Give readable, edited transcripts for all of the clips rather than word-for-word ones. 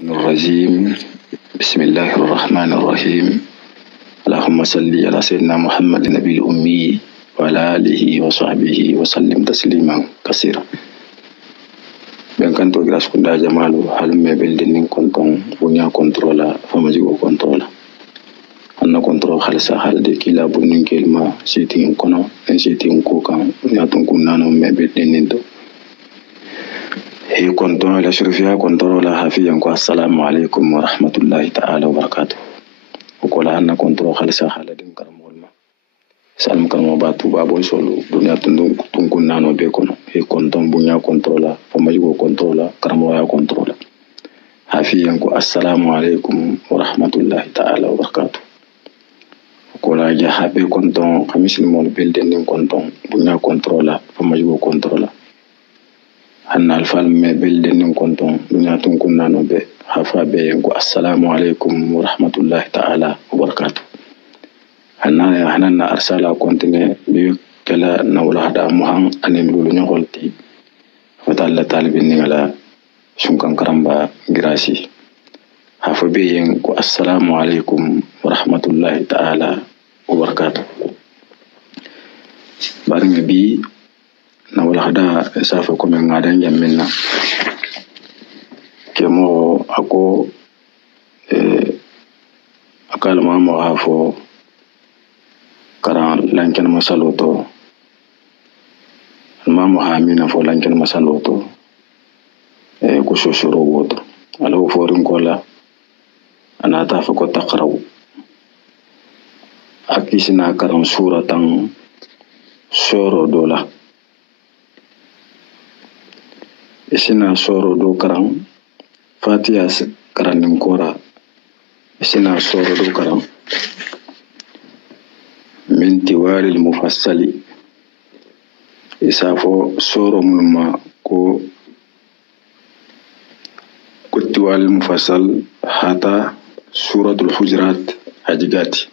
الرجيم بسم الله الرحمن الرحيم اللهم صل على سيدنا محمد النبي الأمي وعلى آله وصحبه وسلم تسليما كثيرا. Ben kan to gras kunda jamalu halme beldin konton bunya kontrola famajigo kontrola anna kontrol khalsa halde kila bunin kelma sitin kono en sitin ko kan ya ton kunano me beldin do هي كنتم على شرفها كنتم ولا حفيا السلام عليكم ورحمة الله تعالى وبركاته وقال أن كنتم خلصا حالدين كرم والما سلام كرم باتو بابو سولو دنيا تنكون نانو بيكون هي كنتم بنيا كنترولا فمجيو كنترولا كرم ويا كنترولا حفيا السلام عليكم ورحمة الله تعالى وبركاته وقال يا حبي كنتم خميس المول بيلدين كنتم بنيا كنترولا فمجيو كنترولا أن الفيلم بلدن كنتم دنيا تنكون نوبة حفا بينكو السلام عليكم ورحمة الله تعالى وبركاته أنا أرسل كنتني بكلا نولا هذا مهان أن يملوا نقولتي فتالله طالبين على شنكان كرامبا جراسي حفا بينكو السلام عليكم ورحمة الله تعالى وبركاته بارنج بي na wala hada safa ko men ngadan jamminna kemo ako akal mamo hafo karan lanken masaloto mamo hamina fo lanken masaloto ko shoshoro woto alo forin kola ana tafa ko taqraw akisina karam suratan soro dola isina soro do karam fatiha karanin kora isina soro do karam min tiwalil mufassali isafo soro mulma ko tiwalil mufassal hata suratul hujurat hajigati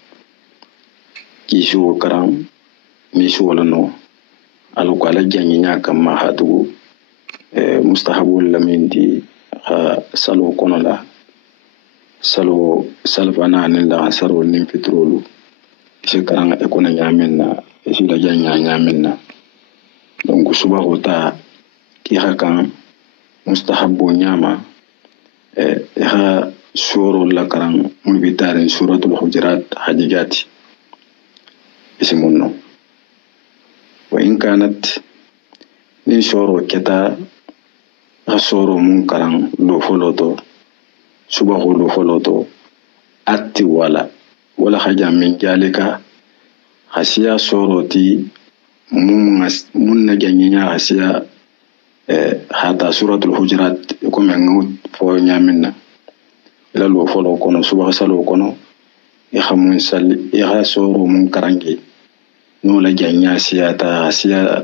kishu karam mishu wala no alukala janyinya kama hadu mustahabul lamin di salo kono la salo salfana nin la saro nin petrolu se karanga e kono nyamen na e sila janya nyamen na donc suba hota ki hakan mustahabu nyama ha suro la karang mun bitare suratul hujurat hajigati isimunno wa in kanat nin soro keta asoro mun karan do foloto subahu do foloto atti wala haja min jalika hasiya soroti mun na ganyinya hasiya hata suratul hujurat ko men ngut fo nyaminna ila lo folo kono subahu salo kono e xamun sal e ha soro mun karange no la ganya siyata hasiya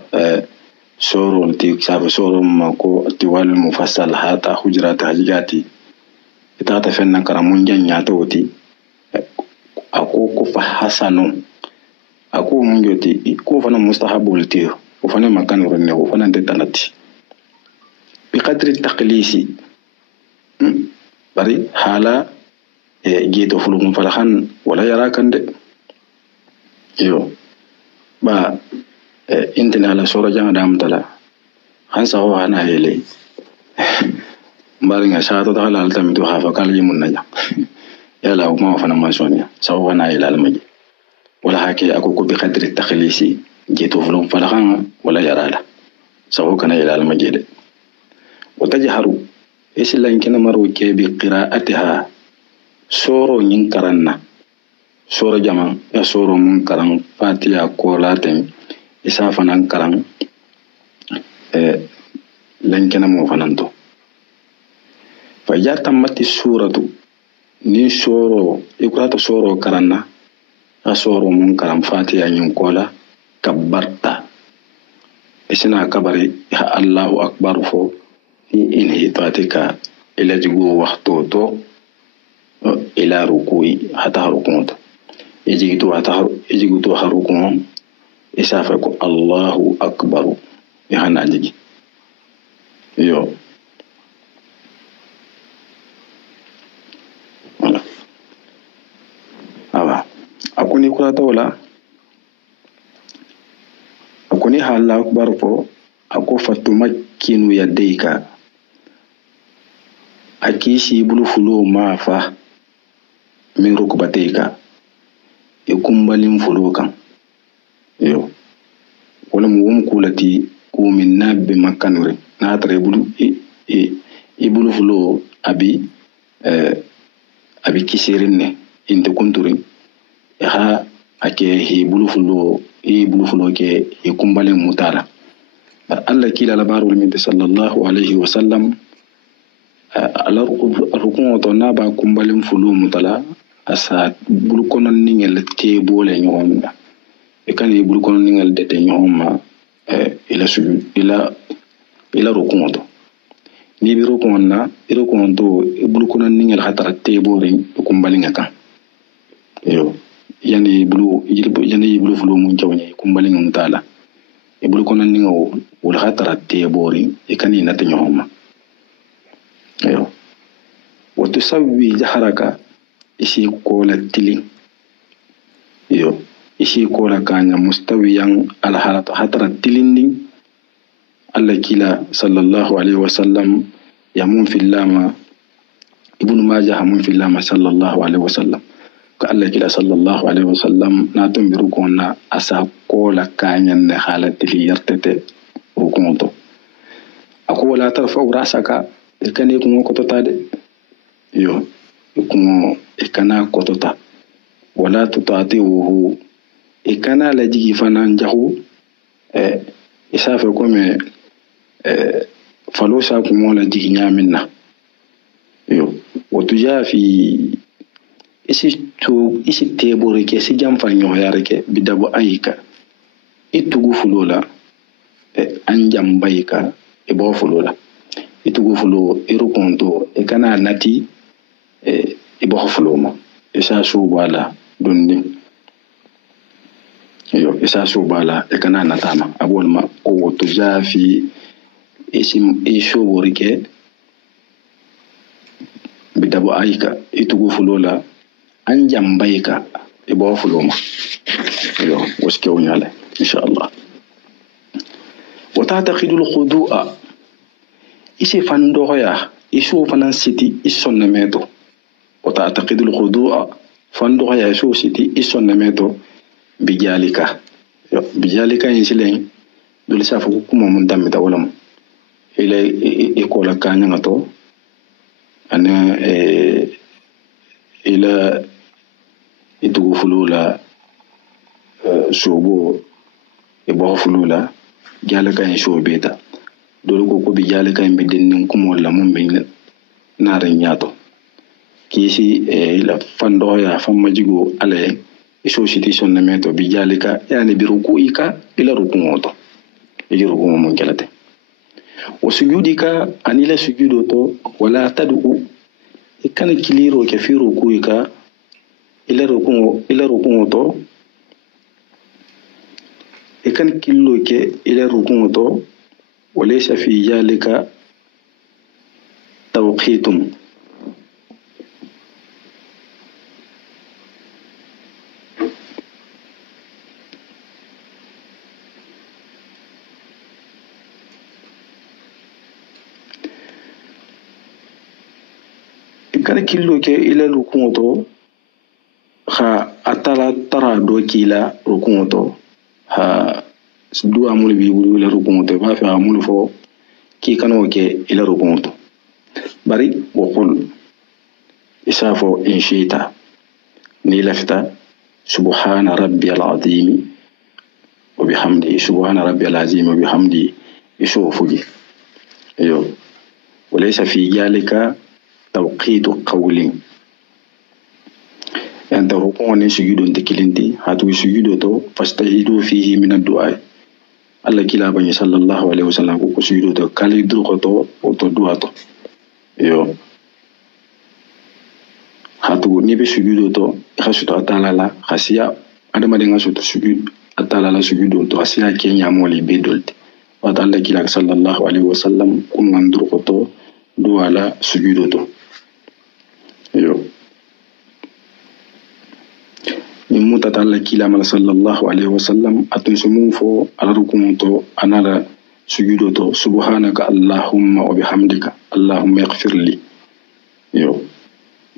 soro ti sabe soro mako tiwal mufassal hata hujurat hajigati itata fenna karamun janya tawti ako ko fa hasanu ako mun joti ko fana mustahabul ti ko fana makan ronne ko fana de tanati bi qadri taqlisi bari hala geto fulum falahan wala yarakande yo ba intina la soro jang dam tala hansa ho hana hele mbari nga shato ta halal tamitu hafa kala yimun naja yala ma fana ma sonia sawo hana hele almaji wala hake ako bi qadri takhlisi jitu fulum falahan wala yarala sawo kana hele almaji de وتجهر إسلام كنا مروك بقراءتها سورة ينكرنا سورة جمع يا سورة منكرن فاتيا كولاتين إسافنا كران لنكنا موفنانتو فإذا تمت السورة ني سورة إقرأت سورة كرنا سورة منكرن فاتيا ينكولا كبرتا إسنا كبري يا الله أكبر فو في انحطاطك إلى جو وقتوتو إلى ركوي حتى ركوت يجيتو هركون إسافك الله أكبر يهانا جيجي yo akuni kurata wala akuni halla akbar ko ako fatumakkinu yadayka akishi bulu fulo mafa min rukbatayka ikumbalin fulo kan yo wala mu wum kulati ko min nabbi makkanure na tare bulu ibulu fulo abi kisirin ne inte kunturin ha ake hi bulu fulo ke ikumbalin mutala bar Allah kila labaru min sallallahu alaihi wasallam ala rukun to na ba kumbalin fulo mutala asa bulu konon ningel te bole nyomna e kan bulu konon ningel de te nyoma ila sujud ila rukun to ni bi rukun na rukun to bulu konon ningel hatara te bole kumbalin kan yo yani bulu fulo mun jawni kumbalin mutala e bulu konon ningo wala hatara te bore e kan ina te nyoma yo وتسوي جهرك isi kola tilin yo isi kola kanya mustawiyan alharata hatara tilin din Allah kila sallallahu alaihi wasallam ya mun fillama ibn majah mun fillama sallallahu alaihi wasallam ka Allah kila sallallahu alaihi wasallam na tumbiru konna asa kola kanya ne halatili yartete rukunto ako wala tarfa rasaka ikane kun ko to tade yo ikumo ikana kotota wala tutati'uhu ikana la jigi fanan jahu isafe kome falosa kumo la jigi nyaminna yo watujafi isi tebore ke si jamfan nyo yareke bidabu ayika itugu fulola anjam bayika ibo fulola itugu fulo irukonto ikana nati ibo fuloma isa subala dundi yo isa subala ekana natama abol ma ko to jafi isim isho worike bidabo ayika itugo fulola anjam bayka ibo fuloma yo waske wonyale inshallah wa ta'taqidul khudu'a isi fandoya isu fanan siti isonna meto وتعتقد الخضوع فندق يسوع سيتي إسون نميتو بجالك ينسلين دول سافو كوما من دم تولم إلى إيكولا كان ينتو أنا إلى إتوغو فلولا شوبو إبوه فلولا جالك ينشو بيتا دول كوكو بجالك ينبدين كوما ولا ممبين نارين ياتو kisi ila fandoya famma jigo ale society son nameto bijalika yani birukuika ila rukumoto ijirukumo mun kelate wasujudika anila sujudo to wala tadu ikana kiliro ke fi rukuika ila rukumoto ikana killo ke ila rukumoto walaysa fi jalika tawqitum kana killo ke ila rukunto ha atala tara do kila rukunto ha duwa mul bi wala rukunto ba fa mul fo ki kano ke ila rukunto bari wa qul isafo in shita ni lafta subhana rabbiyal azim wa bihamdi subhana rabbiyal azim wa bihamdi ishofuji yo walaysa fi jalika توقيت قول أنت ركون سجود تكلنتي هاتو سجود تو فاستجدوا فيه من الدعاء الله كلا بني صلى الله عليه وسلم كو سجود تو كالي درغتو وتو دعاتو يو هاتو نيبي سجود تو خشوتو أتالالا خسيا أدما دينا سوتو سجود أتالالا سجود تو خسيا كينيا مولي بيدولت وات الله كلا صلى الله عليه وسلم كون درغتو دعالا سجود تو yo mutata alla kila mala sallallahu alaihi wasallam atun sumun fo ala rukumu to anala sujudo to subhanaka allahumma wa bihamdika allahumma ighfirli yo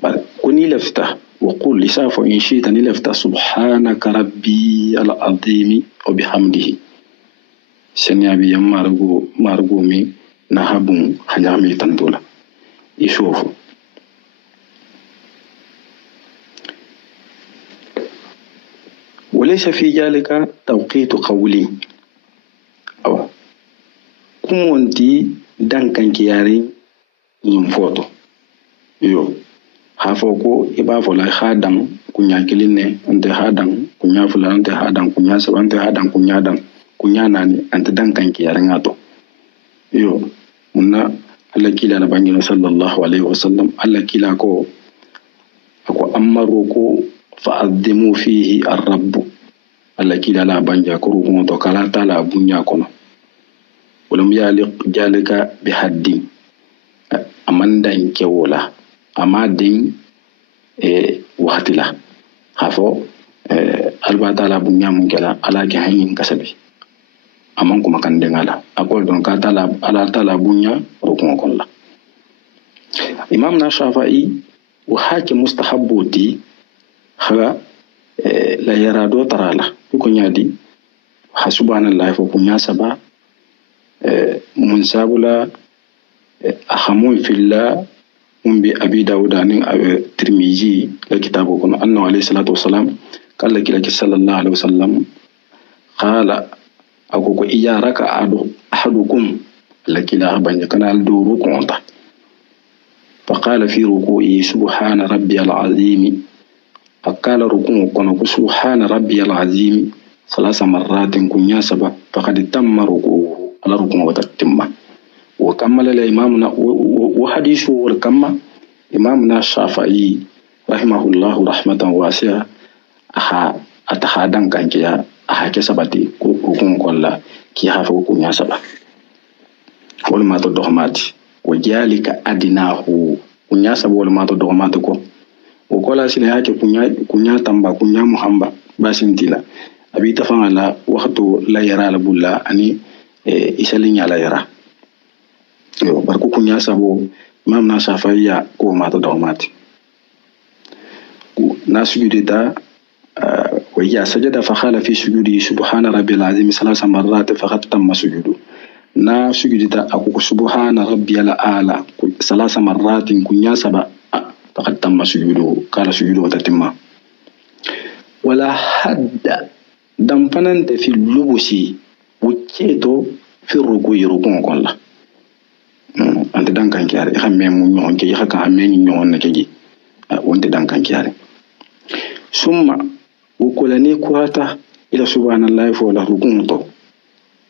bar kuni lafta wa qul lisafo in shita ni lafta subhanaka rabbi al azim wa bihamdihi senya bi yam margo mi na habun hanyami tandola ishofu وليس في ذلك توقيت قولي أو كمونتي دانكان كياري ينفوتو يو هافوكو إبا فولا خادم كنيا كليني أنت خادم كنيا فولا أنت خادم كنيا سبا أنت خادم كنيا دم كنيا ناني أنت دانكان كياري ناتو يو منا الله كيلا نبانينا صلى الله عليه وسلم الله كيلا كو أكو أمروكو فأقدموا فيه الرب الله كلا لا بنجا كروكم وكلا تلا بنيا كنا ولم يالق ذلك بحد أمان دين كولا أما دين وحتلا خافو البتا لا بنيا مكلا على جهين كسبي أمان كم كان دين على أقول دون كتلا على تلا بنيا روكم كلا إمامنا الشافعي وحاكم مستحبوتي خا لا يرى دو ترالا يكون يدي سبحان الله فكون ياسبا من سابلا أخمون في الله من بأبي داود عن الترمذي لكتابه كنا أنه عليه الصلاة والسلام قال لك صلى الله عليه وسلم قال أقولك إيا ركع أحدكم لك لا بني كان الدور كونتا فقال في ركوعه سبحان ربي العظيم فقال ركوع كنا سبحان ربي العظيم 3 مرات كنيا سبا فقد تم ركوعه على ركوع وتتم وكمل الإمامنا وحديثه والكمل إمامنا الشافعي رحمه الله رحمة واسعة أتحادن كان كيا كسبتي ركوع كلا كي هافو كنيا سبا ولما تدخمات وجالك أدناه كنيا سبا ولما تدخمات كو وقال سيدي هاكي كنيا تنبا كنيا محمد باسنتيلا أبي تفعل لا وقت لا يرى لبولا أني إسالين لا يرى بركو كنيا سابو إمامنا شافعي كو ما تدومات ناس جديدا ويا سجد فخال في سجوده سبحان ربي العظيم 3 مرات فقد تم سجوده نا سجدتا أكو سبحان ربي الأعلى 3 مرات كنيا سبا فقد تم سجوده قال سجوده وتتم ولا حد دمفننت في اللبس وكيتو في الركوع ركوع كله أنت دان كان كياري خمم نيون كي خكا خمم نيون نكجي وانت دان كان كياري ثم وكلني كواتا إلى سبحان الله فولا ركوع تو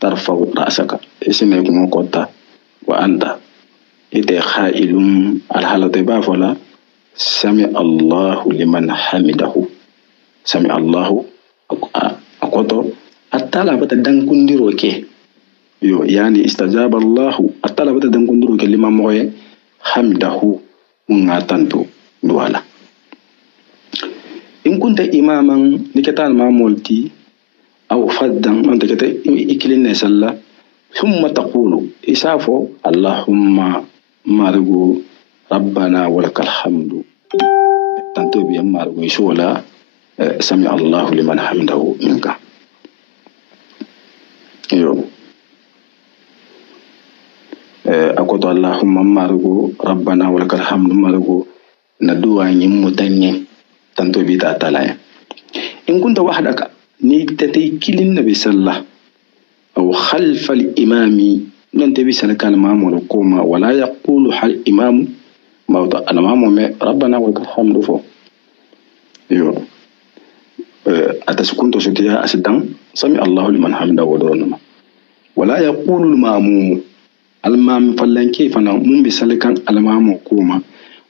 ترفع رأسك اسمه يكون كوتا وأنت إذا خائل الحالة بافولا سمع الله لمن حمده سمع الله أقوله أتلا بتدان كنديرو كي يو يعني استجاب الله أتلا بتدان كنديرو كي لما موي حمده مغاتنتو دوالا إن كنت إماما لكتان ما مولتي أو فدا أنت كتا إكلين سلا ثم تقول إسافو اللهم مارغو ربنا ولك الحمد تنتو بيام مارغو يسولا سمع الله لمن حمده منك يو أقول اللهم مارغو ربنا ولك الحمد مارغو ندوا نمتني تنتو بيتا تلاي إن كنت وحدك نيتتي كلين نبي صلى أو خلف الإمام ننتبه سلك الإمام ولكوما ولا يقول حال الإمام موضع الإمام ربنا ولك الحمد فو يو أتسكنت سكيا أسدان سمع الله لمن حمده ودرنا ولا يقول الماموم المام فلان كيف أنا مم بسلك الإمام كوما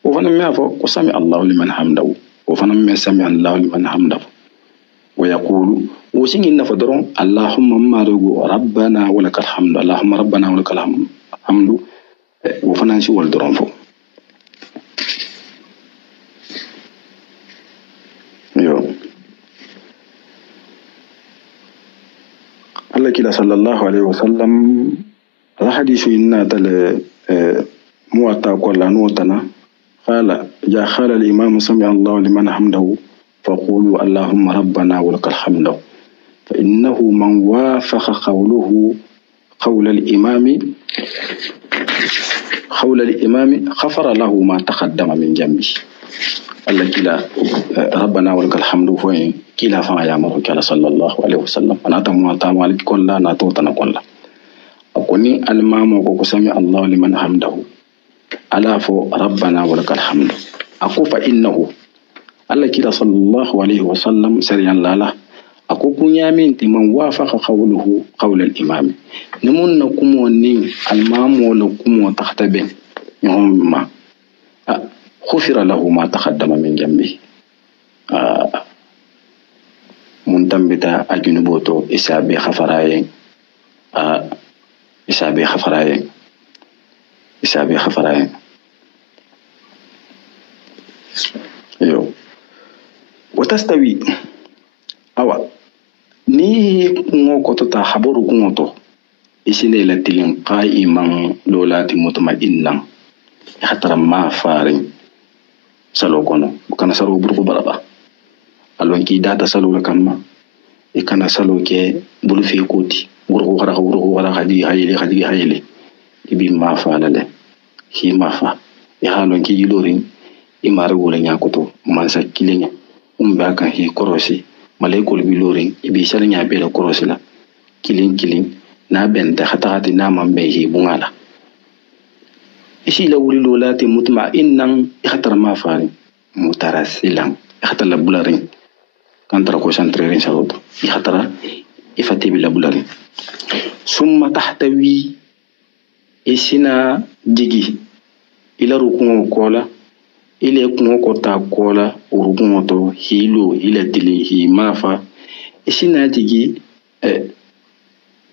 وفنا ما فو وسمع الله لمن حمده وفنا ما سمع الله لمن حمده ويقول وسين فدرون اللهم مارغو ربنا ولك الحمد اللهم ربنا ولك الحمد وفنانسي والدرون فو يو الله كلا صلى الله عليه وسلم الحديث إن موطا كلا نوتنا قال قال الإمام سمع الله لمن حمده فقولوا اللهم ربنا ولك الحمد فإنه من وافق قوله قول الإمام غفر له ما تقدم من جنبه. الله كلا ربنا ولك الحمد فين كلا فما يامر كلا صلى الله عليه وسلم أنا تموتا مالك كلا ناتوتنا كلا أكوني المام وكسمع الله لمن حمده ألا فو ربنا ولك الحمد أكو فإنه الله كلا صلى الله عليه وسلم سريان لالا أكو كنيامين من وافق قوله قول الإمام نمون نكمو نين المام ولكمو تختبين يوم ما غفر له ما تقدم من جنبه منتمبتا الجنوبوتو إسابي خفراين إسابي خفراين يو وتستوي أوا ني موكو تتا حبورو كونتو إسيني لتلين قائما لولاتي مطمئنا يحترم ما فارين salo kono kana salo burko baraba alon ki data salo la kamma e kana salo ke bulu fi koti burko wara hadi hayele ibi ma fa lale hi ma fa e halon ki yilorin e mare wala nyakoto man sa kilenya umba kan hi korosi malaikol bi lorin ibi salnya be la korosi la kilin na benta hata na man be hi bungala isi la wuli lolati mutma'innan ikhatar ma fari mutarasilan ikhatar la bularin kantara ko santrerin saroto ikhatara ifati bila bularin summa tahtawi isina jigi ila rukun kola ile kun ko ta kola rukun to hilo ila dili hi mafa isina jigi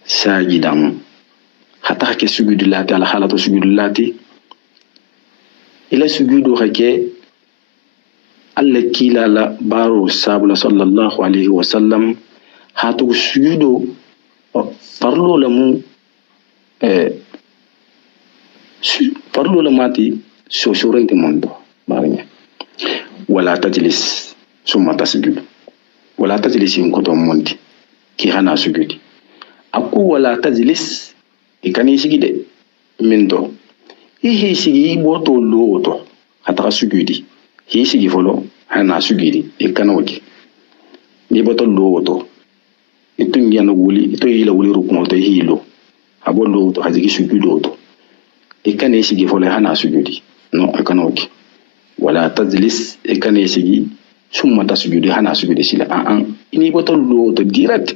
sajidan hatta ke sugudulati ala halatu sugudulati ila sujudu hake alla kila la baro sabula sallallahu alaihi wasallam hatu sujudu parlo la mati sosorente mondo marinya wala tajlis summa tasjudu wala tajlis in koto mondi ki hana sujudi aku wala tajlis ikani sigide mindo hi sigi boto loto hata sugudi hi sigi folo hana sugudi e kanoki ni boto loto itun yana wuli ito yila wuli rukun to hilo abo loto hazigi sugudo to e kane sigi folo hana sugudi no e kanoki wala tajlis e kane sigi summa tasugudi hana sugudi sila ini boto loto direct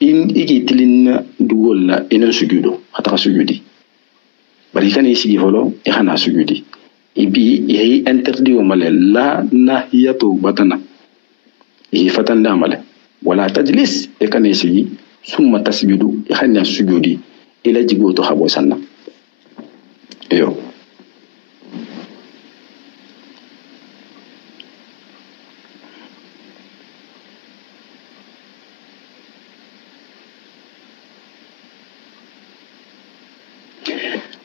in igi tilin dugolla ina sugudo hata sugudi bari kan isi folo e hana sujudi ibi yayi interdit o male la nahiyatu batana e fatan da male wala tajlis e kan isi summa tasjudu e hana sujudi ila jigo to habo sanna yo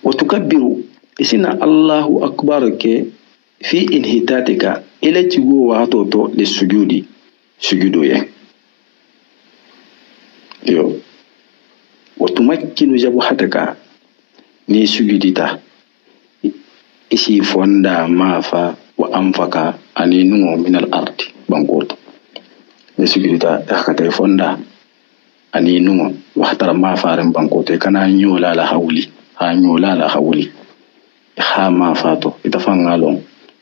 وتكبر إسنا الله أكبر كي في انهتاتك إلى تجو واتوتو للسجود سجودو يو وتمكن جبهتك ني سجودتا إسي فوندا مافا وأنفك أني نمو من الأرض بانقوت ني سجودتا تحكتي فوندا أني نمو واحترم مافا رم بانقوت كنا نيولا لحولي hanyola la hawli ha ma fato ita fangalon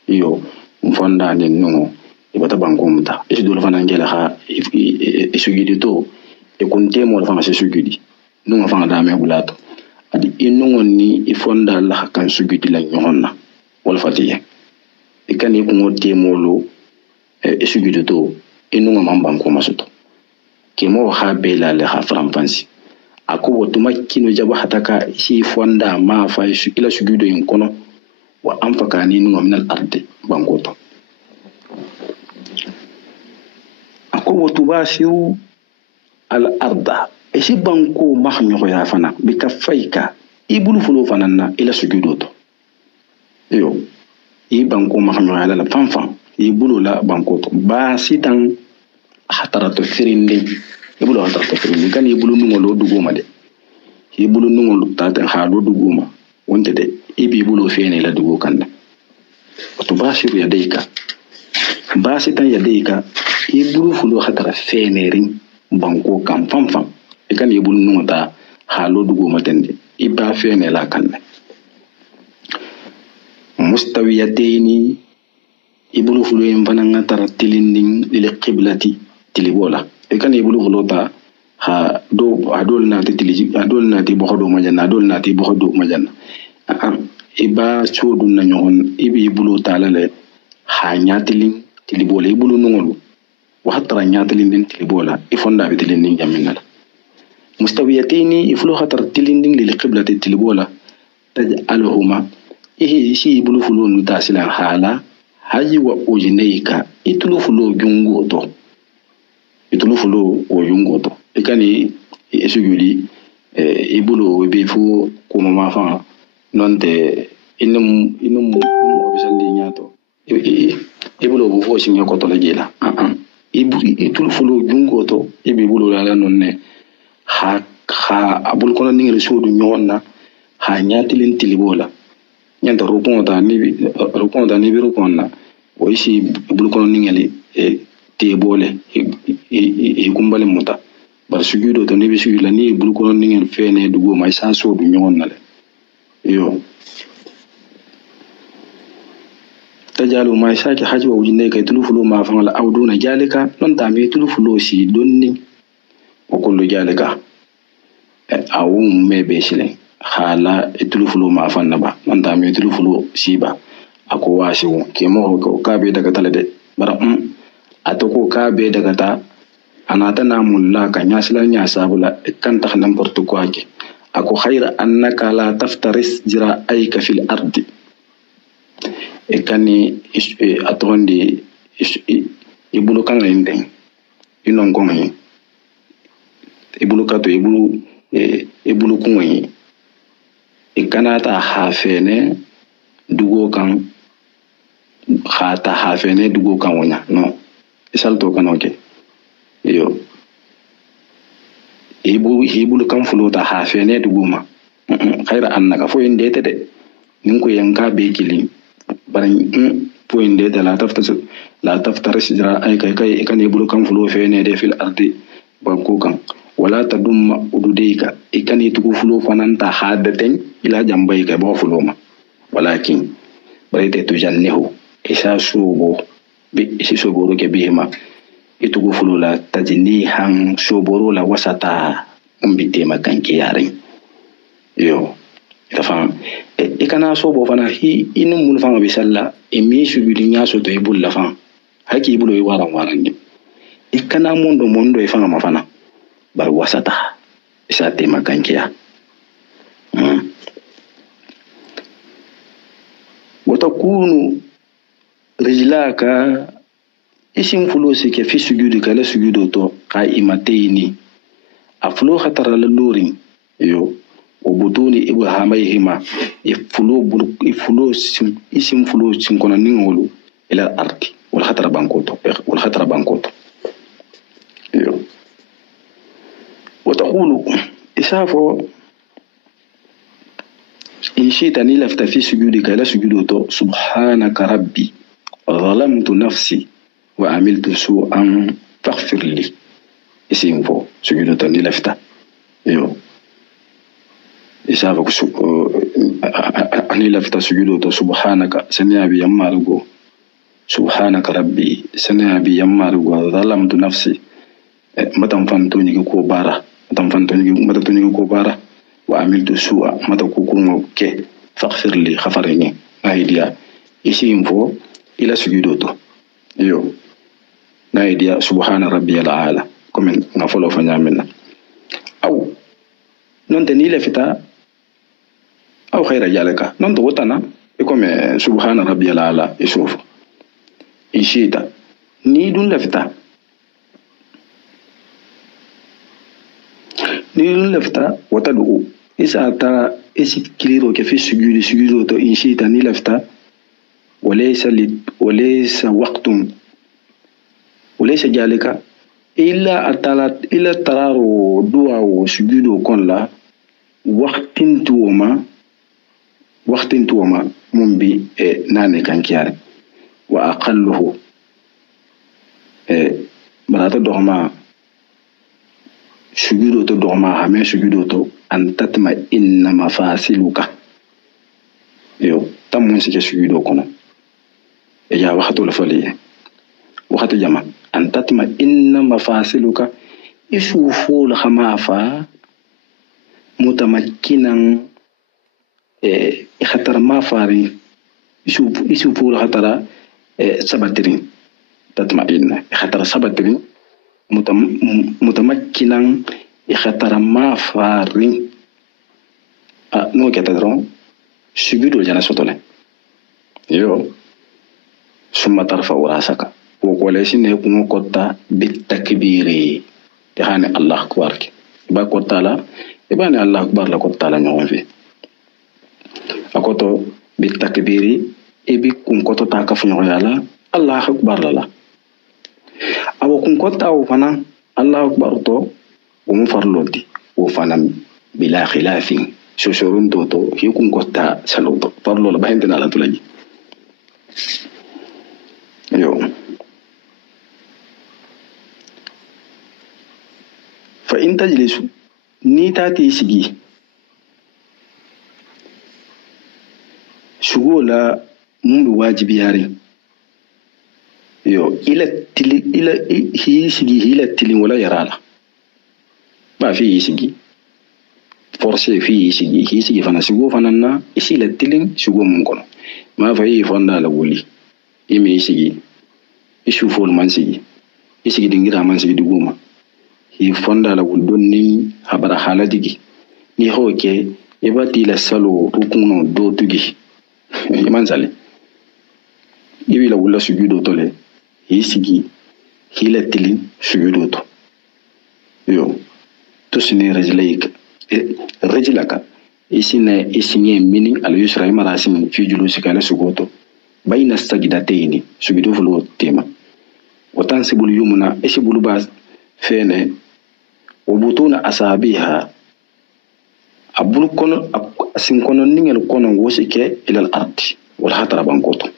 iyo mfonda ni nungo ibata bangumta isu dole fana ngela ha isugidi to e kunte mo fana se sugidi nungo fana da me bulato adi inungo ni ifonda la kan sugidi la nyonna wal fatiye e kan e kungo te molo isugidi to inungo mambanko masuto kemo ha bela le ha frampansi ako watumakkinu jabahataka hi fonda ma fa ila sujudo in kono wa anfaka ni min al-ardi bangoto ako watubashiru al-arda e si banko mahnyo ya fana bika faika ibulu fulo fana na ila sujudo to yo i banko mahnyo ya la fanfan ibulu la banko to ba sitan hatarato firinde ibulu hatarato firinde kan ibulu nungolo duguma de ibulu nungolo taten halu duguma wonte de ibi ibulu fene la dugu kanda to bashiru ya deika basitan ya deika ibulu fulo hatara fene ring banko kam fanfan kan ibulu nungota halu duguma tende iba fene la kanda mustawiyataini ibulu fulo yimfana ngatara tilinding lil qiblati tilibola kan ibulu fulo ta ha do adol na tiliji adol na ti bohodo majana adol na ti bohodo majana iba chodu na nyon ibi ibulu talale ha nyatilin tilibola ibulu nungolu wa hatara nyatilin din tilibola ifonda bi tilinding jaminala mustawiyataini ifulu hatara tilinding lil qiblati tilibola taj'aluhuma shi ibulu fulo nu tasilan hala haji wa ujneika itulu fulo jungo to itulu fulo o jungo to ikani esuguli ibulu be fu ko mama fa nonte inum obisandi nyato ibulu bo fo sinyo ko to la jela itulu fulo jungo to ibulu la nonne ha abul kono ningi suudu nyonna ha nyatilin tilibola nyanta rukonda ni birukonna o isi bulu kono ningeli te bole gumbale muta bar sujudo to ni bi sujula ni bulu kono ningel fene dugo may sa so du nyonnale yo tajalu may saki haji wa wujinde kay tulufulo ma fangala awduna jalika non tammi tulufulo si donni o kullu jalika awum mebe shile hala itulufulo ma fanna ba non tammi itulufulo siba ako wasi wo ke mo ko kabe daga talade bara atoko kabe daga ta anata namulla ka nyasla nyasabula kan tax n'importe quoi ki ako khayra annaka la taftaris jira ayka fil ardi kani atondi ibulu kan lende inon gomi ibulu kato ibulu kunyi ikanata hafene dugo kan khata hafene dugo kan wonya no isalto kanoke yo ibulu kan fulota hafene duguma khayra annaka fo indete de ninko yanka be kili baran fo indete la taftar sijra ay kay kan ibulu kan fulo fene de fil ardi banko kan wala tadumma ududika ikani tuku fulo fananta hadaten ila jambay ka bo fuloma walakin bayte tujannihu isa subo bi isi soboro ke bihima itugu fulo la tajnihan soboro la wasata umbite makanki yaren yo ita fam ikana sobo fana inu mun fama bi salla emi sugudi nyaso to ibul la fam haki ibulo yi waran ni ikana mondo e fama fana bar wasata isa te makanki ya watakunu rijlaka isim fulo sike fi sujudi kala sujudo to qaimatayni aflo khatara lalorin yo obutuni ibhamayhima ifulo isim fulo sinkona ningolu ila arti wal khatara bankoto yo وتقول إسافو إن شئت أن لفت في سجودك لا سجودك سبحانك ربي ظلمت نفسي وعملت سوءا فاغفر لي إسافو سجودك أن لفت يو إسافو أن لفت سجودك سبحانك سنيابي يمارغو سبحانك ربي سنيابي يمارغو ظلمت نفسي متى فانتوني كو بارا متى كو بارا وعملت سوء متى كوكو كي فاغفر لي خفرني نايديا يسيم فو الى سجودوتو يو نايديا سبحان ربي الاعلى كومن نفولو فنيامنا او نون تني لفتا او خير جالك نون تو وتنا يكون سبحان ربي الاعلى يشوف يشيتا ني دون لفتا ni lefta wata do isa ta isi kiliro ke fi sujudu to in shita ni lefta وليس وقت وليس ذلك إلا ترارو دعاء وسجود كن لا وقت توما منبي ناني كان كيار وأقله برات دوما سجود تو دوما همي سجود تو أن تطمئن مفاصلك يو تمون سجود سجود كنا يا وقت الفليه وقت جمع أن تطمئن مفاصلك يشوفوا الخمافة متمكنا خطر ما فاري يشوفوا الخطر سبترين تطمئن خطر سبترين متمكنا خطر ما فاري نو كتدرون سجود الجنة سطولة يو ثم ترفع راسك وقوليسين يكون قطة بالتكبير يعني الله أكبر يبقى قطة لا يبقى الله أكبر لا قطة لا نعم فيه أكتو بالتكبير إبي كون قطة تاكف نعيالا الله أكبر لا أو كون قطة أو فنا الله أكبر تو ومفرلودي وفنا بلا خلاف شوشورون توتو يكون قطة سلوتو فرلو لبهندنا لا تلاقي يو فإن تجلسوا نيتاتي سجي شغولا من واجب ياري يو إلى هي سجي هي التلين ولا يرالا ما في سجي فرصة في سجي هي سجي فانا شغو فانا إسي التلين شغو ممكن ما في فانا لولي إمي سجي يشوفوا المن سجي يسجي دينغرا من سجي دغوما هي فوندا لا ولدوني habara haladigi ni hoke ebati la salo rukuno do tugi imansale ibi la wula sujudo tole yisigi hila tilin sujudo to yo tusini rajlaka isine minin al yusra imarasim fi julusika la sugoto bayna sajdatayn sujudo fulo tema وتنسب اليمنى اسبول باس فين وبطون أصابعها أبول كون أسنكون نيجل كون وسكة إلى الأرض والحتر بانكوتو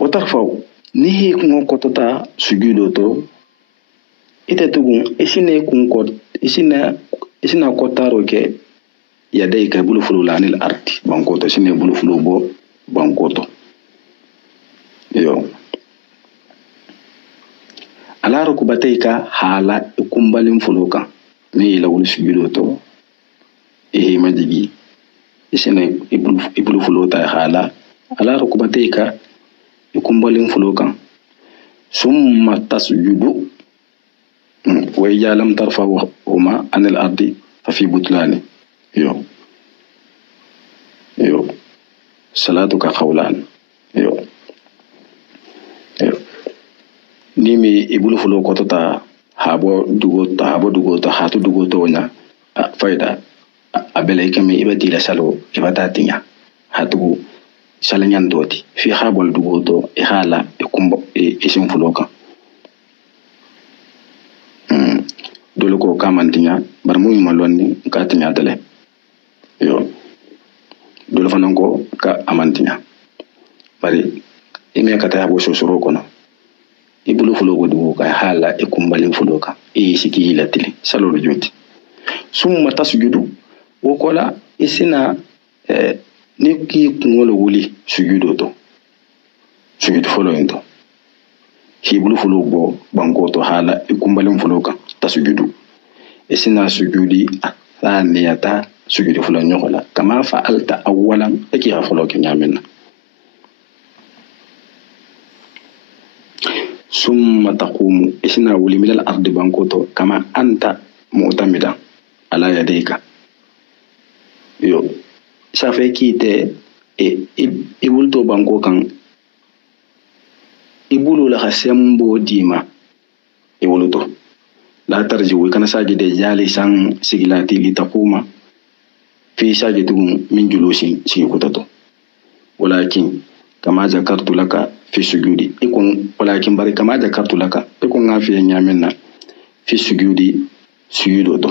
وترفع نهي كون كوتتا سجودوتو إتتوغون إسيني كون كوت إسينا كوتارو كي يديك بلو فلو لاني الأرض بانكوتو سيني بلو فلو بو بانكوتو يو على ركبتيك حالا يكمبالين فلوكا ني لول سجودوتو إيه مجيجي سيني بلو فلو تاي حالا على ركبتيك يكمبالين فلوكا ثم تسجد وإذا لم ترفعهما عن الأرض ففي بطلان يو صلاتك قولان يو nimi ibulu fulo kotota habo dugo hatu dugo to nya faida abele kemi ibati la salo ibata tinya hatu salanyan doti fi habol dugo to e hala e kumbo e sim fulo kan dole ko kamantinya bar mu malonni ka tinya dale yo dole fanan ko ka amantinya bari ime kata habo sosoro kono ibulu fulo godu ka hala e kumbalin fulo ka e siki hilatili salo joti summa tasjudu wokola isina ni ki kungolo wuli sujudo to sujudu fulo endo hibulu fulo bo banko to hala e kumbalin fulo ka tasjudu isina sujudi thaniyata sujudu fulo nyokola kama fa'alta awwalan eki fulo ke nyamena ثم تقوم إسنا ولي من الأرض بانكوتو كما أنت معتمدا على يديك يو سافي كيتي إبولتو بانكو كان ibulu la sembo dima e woluto la tarjiu kana sajide jali san sigilati li taquma fi sajidum min julusin sigi kutato walakin kama zakartu laka fi sujudi ikon walakin bari kama zakartu laka ikon ngafi nyaminna fi sujudi sujudo to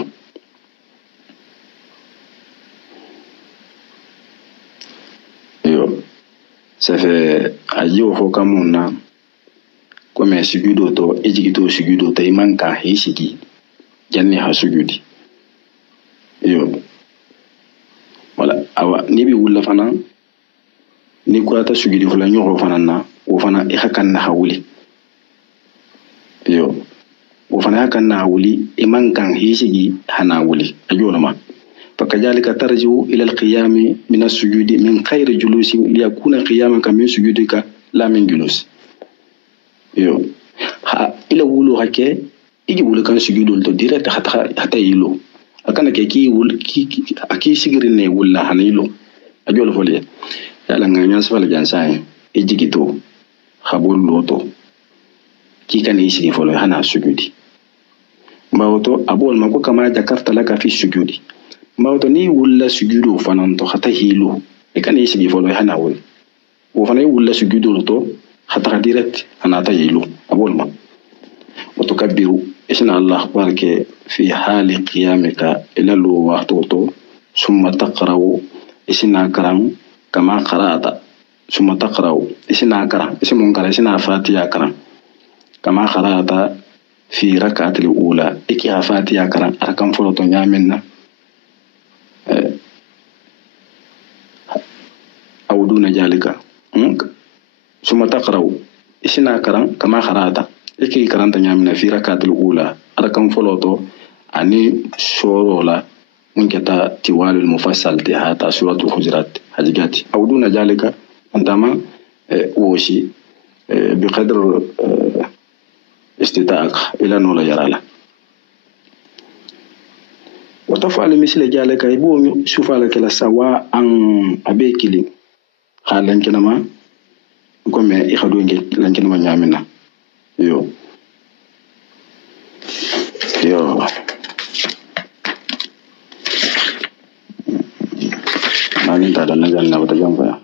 yo ça fait ayo ho kamuna comme sujudo to ejigito sujudo to imanka hisigi janni ha sujudi yo wala awa ni bi wulla fana ni kurata sugidi fula ñoxo fana na wo fana i hakan na hawuli yo wo fana hakan na hawuli iman kan hisigi hana wuli ajolama فكذلك ترجع إلى القيام من السجود من خير جلوس ليكون قيامك من سجودك لا من جلوس yo ha ila wulu hake igi wulu kan sujudu to direct hata yilo akana ke ki wul ki aki sigirin ne wulla hanilo ajol foliya yala nganya sfala jansan ejigito habul loto ki kan isi folo hana sujudi mawto abol mako kama jakarta laka fi sujudi mawto ni wulla sujudu fananto hata hilo e kan isi folo hana wul wo fanay wulla sujudu to hata direct hana ta hilo abol ma وتكبر إسن الله بارك في حال قيامك إلى لو وقتو ثم تقرأ إسن كرام كما قرأت ثم تقرأ إسن كرام إسن منكر إسن فاتحة كرام كما قرأت في ركعة الأولى إكي فاتحة كرام أركم فلوتو نيامنا أو دون ذلك ثم تقرأ إسن كرام كما قرأت إكي كرانتا نيامنا في ركعة الأولى أركم فلوتو أني شورولا ممكن توالي المفصل تهاتا سورة الحجرات حجاتي أو دون ذلك عندما وشي بقدر استطاعك إلى نولا يرالا وتفعل مثل ذلك يبو شوف لك سواء أن أبيكلي حالا كنما كم يخدون لكنما نيامنا yo mani tada nagal na wata jamfa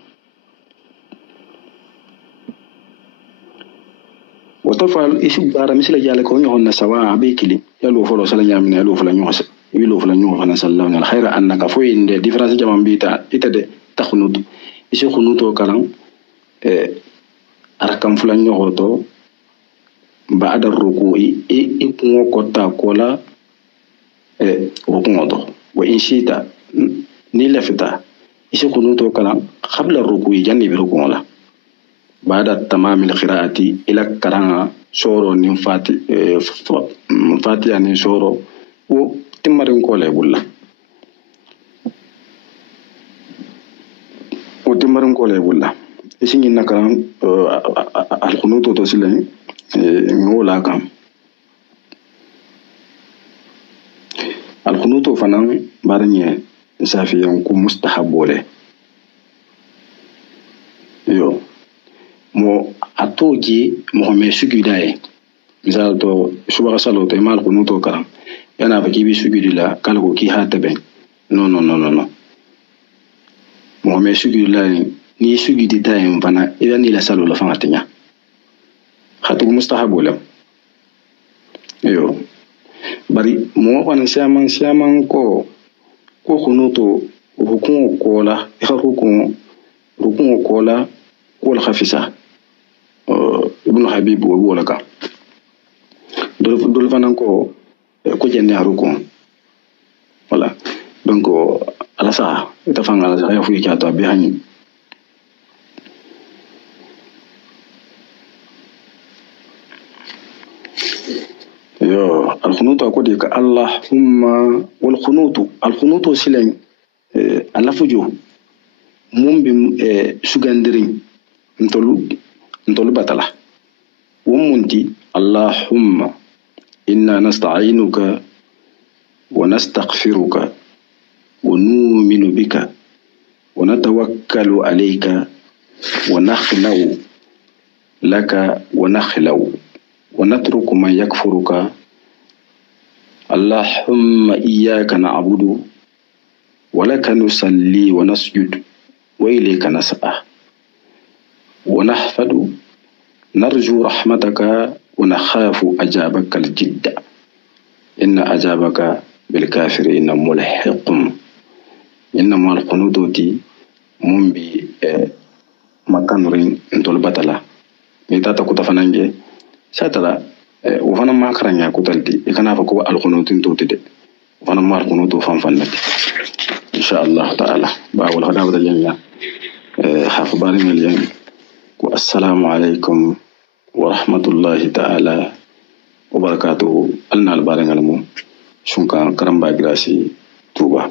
وتفعل إيش بارا مثل جالك ونيهون سواء بيكلي يلو فلو سلا نيامنا يلو فلا نيوس يلو فلا نيوس أنا سلام الخير أنك فوين دي ديفرنس جمان بيتا إتدي تخنود إيش خنودو كلام أركم فلا نيوس بعد الركوع إكون كوتا كولا ركوع ده وإن شئت نلفتا إيش كنوتو كلام قبل الركوع جانب ركوع لا بعد تمام القراءة إلى كلام سورو نفاتي فاتي يعني سورو وتمرن كولا يقول لا وتمرن كولا يقول لا إيش إننا كلام الكنوتو تسلين ngola kam alqunutu fanan barnye safiyan ku mustahabole yo mo atoji mo me sugidaye misal to suba salo to mal qunutu karam yana fa kibi sugidila kalgo ki hatabe no mo me sugidila ni sugidita en fana ila ni la salo la fangatinya hatu mustahab wala yo bari mo wana siaman ko kunuto rukun kola rukun kola wala khafisa ibn habib wala ka dol fanan ko jenne rukun wala donc ala sa ita fanga ala ya fuyi ka to bi hani الخنوط أقول لك اللهم والخنوط سلين على فجو مم بم سجندرين انتلو بطلة ومنتي اللهم إنا نستعينك ونستغفرك ونؤمن بك ونتوكل عليك ونخلع لك ونخلو ونترك من يكفرك. اللهم إياك نعبد ولك نصلي ونسجد وإليك نسعى ونحفد نرجو رحمتك ونخاف أجابك الجد إن أجابك بالكافرين ملحق. إنما القنوت من بي مكانورين انتول بطلا نتاتا كتا فنانجي ساتلا وفانا ما كرانيا كتالتي إكنا فكوا القنوت انتوتي دي وفانا ما القنوت فانفنتي إن شاء الله تعالى باول غدا جنيا حافظ بارين اليوم. والسلام عليكم ورحمة الله تعالى وبركاته. ألنا البارين المو شنكا كرم باقراسي توبا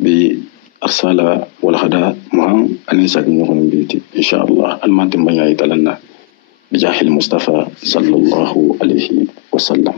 بأرسالة والغدا مهم أنيسا كنيوخن بيتي إن شاء الله الماتم بنيا يتلنا بجاه المصطفى صلى الله عليه وسلم.